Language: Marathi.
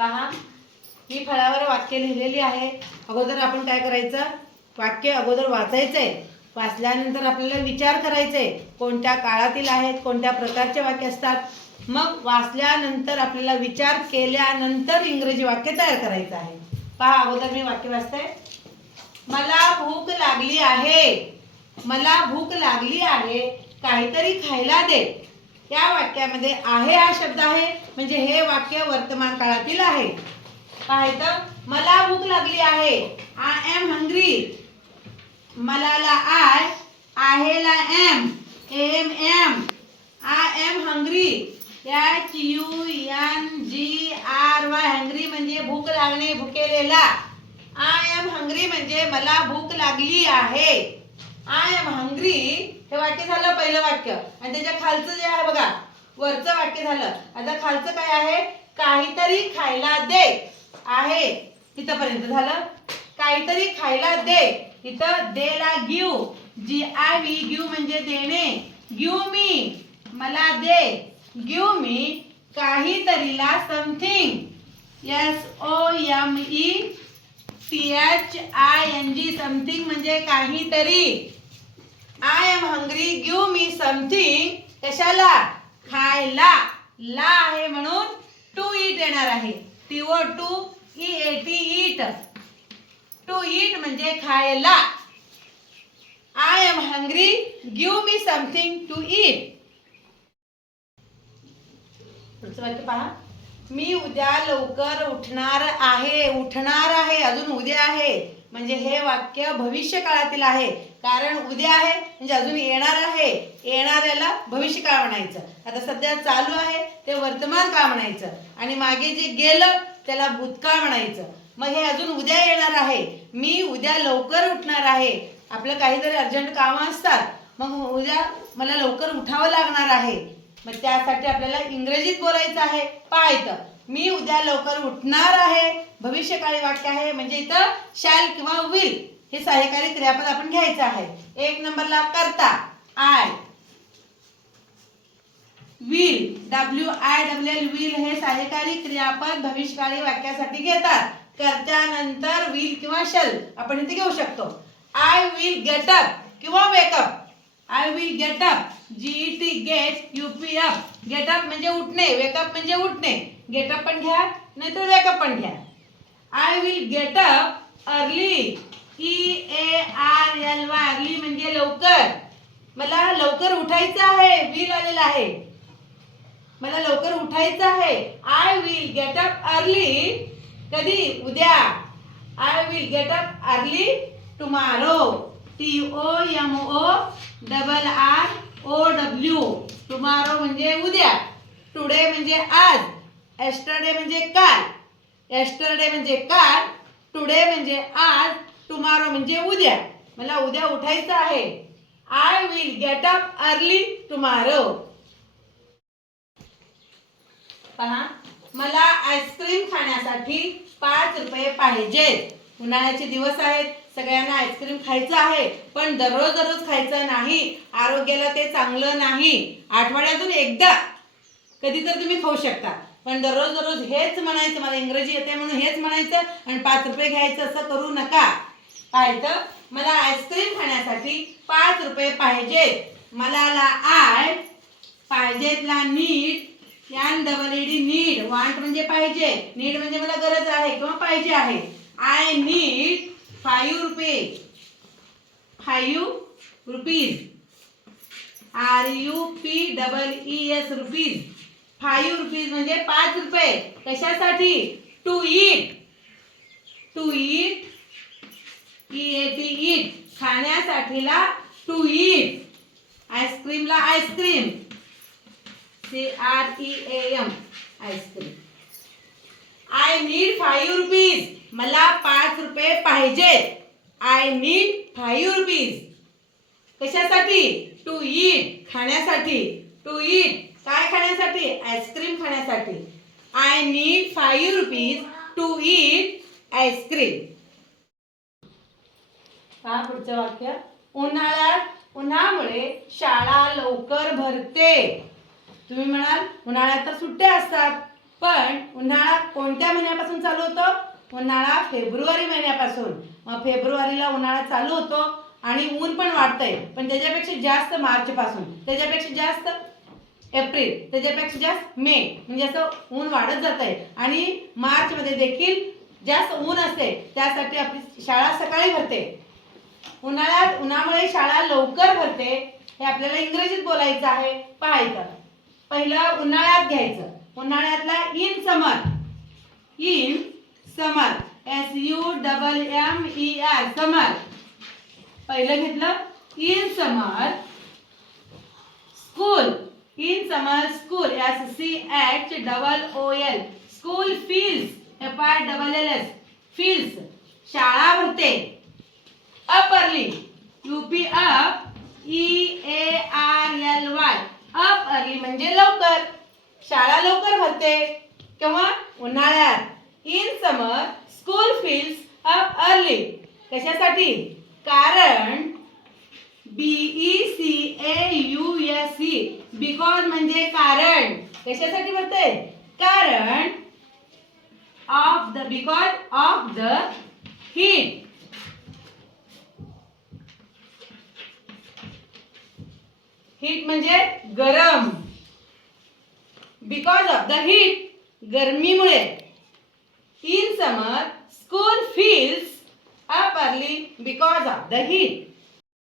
पहा. मी फळावर वाक्य लिहिलेली आहे. अगोदर आपण काय करायचं? वाक्य अगोदर वाचायचं आहे वाचल्यानंतर आपल्याला विचार करायचे कोणत्या काळातील आहेत? कोणत्या प्रकारचे वाक्य असतात? मग वाचल्यानंतर आपल्याला विचार केल्यानंतर इंग्रजी वाक्य तयार करायचं आहे. पहा अगोदर मी वाक्य वाचते मला भूक लागली आहे. मला भूक लागली आहे. काहीतरी खायला दे. त्या वाक्यामध्ये आहे हा शब्द आहे म्हणजे हे वाक्य वर्तमान काळातील आहे. पाहायचं? मला भूक लागली आहे. आय एम हंग्री मलाला I आहेला am am am I am hungry H U N G R Y hungry म्हणजे भूक लागणे भुकेलेला. आय एम हंग्री म्हणजे मला भूक लागली आहे. आय एम हंग्री हे वाक्य झालं पहिलं वाक्य. आणि त्याच्या खालचं जे आहे बघा वरचं वाक्य झालं. आता खालचं काय आहे? काहीतरी खायला दे. आहे. इथंपर्यंत झालं. काहीतरी खायला दे. इथं देला give G I V give म्हणजे देणे. Give me. मला दे. Give me काहीतरीला something S O M E T H I N G something म्हणजे काहीतरी. I am hungry give me something कशाला? खायला. ला आहे म्हणून टू इट येणार आहे. T O to E A T eat to eat म्हणजे खायला. I am hungry give me something to eat पुढचं वाक्य पहा. मी उद्या लवकर उठणार आहे उठणार आहे अजून उद्या आहे. म्हणजे हे वाक्य भविष्य काळातील आहे. कारण उद्या आहे म्हणजे अजून येणार आहे. येणाऱ्याला भविष्य काळ म्हणायचं. आता सध्या चालू आहे ते वर्तमान काळ म्हणायचं. आणि मागे जे गेलं त्याला भूतकाळ म्हणायचं. मग हे अजून उद्या येणार आहे. मी उद्या लवकर उठणार आहे. आपलं काहीतरी अर्जंट कामं असतात. मग उद्या मला लवकर उठावं लागणार आहे. मग त्यासाठी आपल्याला इंग्रजीत बोलायचं आहे. पाहायचं मी उद्या लवकर उठणार आहे. भविष्यकाळी वाक्य आहे म्हणजे इथं शॅल किंवा विल हे सहाय्यकारी क्रियापद आपण घ्यायचं आहे. एक नंबरला करता I. Will W I W L will हे सहाय्यकारी क्रियापद भविष्यकाळी वाक्यासाठी घेतात. कर्त्यानंतर विल किंवा शल आपण इथे घेऊ शकतो. आय विल गेट अप किंवा wake up I will get up G T get U P up get up म्हणजे उठणे वेकअप म्हणजे उठणे. गेट अप पण घ्या नाहीतर वेकअप पण घ्या. I will get up early E A R L Y early म्हणजे लवकर. मला लवकर उठायचं आहे विल आलेलं आहे. मला लवकर उठायचं आहे. I will get up early कधी? उद्या. I will get up early tomorrow T O M O double R O W. Tomorrow म्हणजे उद्या. टुडे म्हणजे आज. एस्टरडे म्हणजे काल. एस्टरडे म्हणजे काल. टुडे म्हणजे आज. टुमारो म्हणजे उद्या. मला उद्या उठायचं आहे. I will get up early tomorrow पहा मला आईस्क्रीम खाण्यासाठी पाच रुपये पाहिजेत. उन्हाळ्याचे दिवस आहेत. सगळ्यांना आईस्क्रीम खायचं आहे पण दररोज दररोज खायचं नाही आरोग्याला ते चांगलं नाही. आठवड्यातून एकदा कधी तर तुम्ही खाऊ शकता. पण दररोज दररोज हेच म्हणायचं मला इंग्रजी येते म्हणून हेच म्हणायचं आणि पाच रुपये घ्यायचं असं करू नका. पाहायचं मला आईस्क्रीम खाण्यासाठी पाच रुपये पाहिजेत. मला ला I पाहिजेतला need N double E D need want पाहिजे. नीड म्हणजे मला गरज आहे किंवा पाहिजे आहे. आय नीड फाईव्ह रुपये five rupees. R U P double E S rupees. Five rupees म्हणजे पाच रुपये कशासाठी? To eat. To eat. E A T eat. खाण्यासाठीला to eat. आईस्क्रीमला ice cream. C R E A M ice cream. I need five rupees मला पाच रुपये पाहिजेत. आय नीड फाईव्ह रुपीज कशासाठी? टू ईट खाण्यासाठी. टू ईट काय खाण्यासाठी? आईस्क्रीम खाण्यासाठी. I need five rupees to eat ice cream हा पुढचं वाक्य. उन्हाळ्यात उन्हामुळे शाळा लवकर भरते. तुम्ही म्हणाल उन्हाळ्यात तर सुट्ट्या असतात. पण उन्हाळा कोणत्या महिन्यापासून चालू होतो? उन्हाळा फेब्रुवारी महिन्यापासून. मग फेब्रुवारीला उन्हाळा चालू होतो आणि ऊन पण वाढतंय. पण त्याच्यापेक्षा जास्त मार्चपासून. त्याच्यापेक्षा जास्त एप्रिल. त्याच्यापेक्षा जास्त मे. म्हणजे असं ऊन वाढत जात आहे आणि मार्चमध्ये देखील जास्त ऊन असते. त्यासाठी आपली शाळा सकाळी भरते. उन्हाळ्यात उन्हामुळे शाळा लवकर भरते. हे आपल्याला इंग्रजीत बोलायचं आहे. पाहायचं पहिलं उन्हाळ्यात घ्यायचं. उन्हाळ्यातला in summer. In summer. S U double M E R summer. पहिलं घेतलं in summer school. In summer school S C H double O L school feels F I double L S feels शाळा भरते. Up early U P up E A R L Y up early म्हणजे लवकर. शाळा लवकर भरते किंवा उन्हाळ्यात. In summer school feels up early कशासाठी? कारण B E C A U S C because म्हणजे कारण. कशासाठी भरते? कारण of the because of the heat heat म्हणजे गरम. Because of the heat गरमीमुळे. In summer school fills up early because of the heat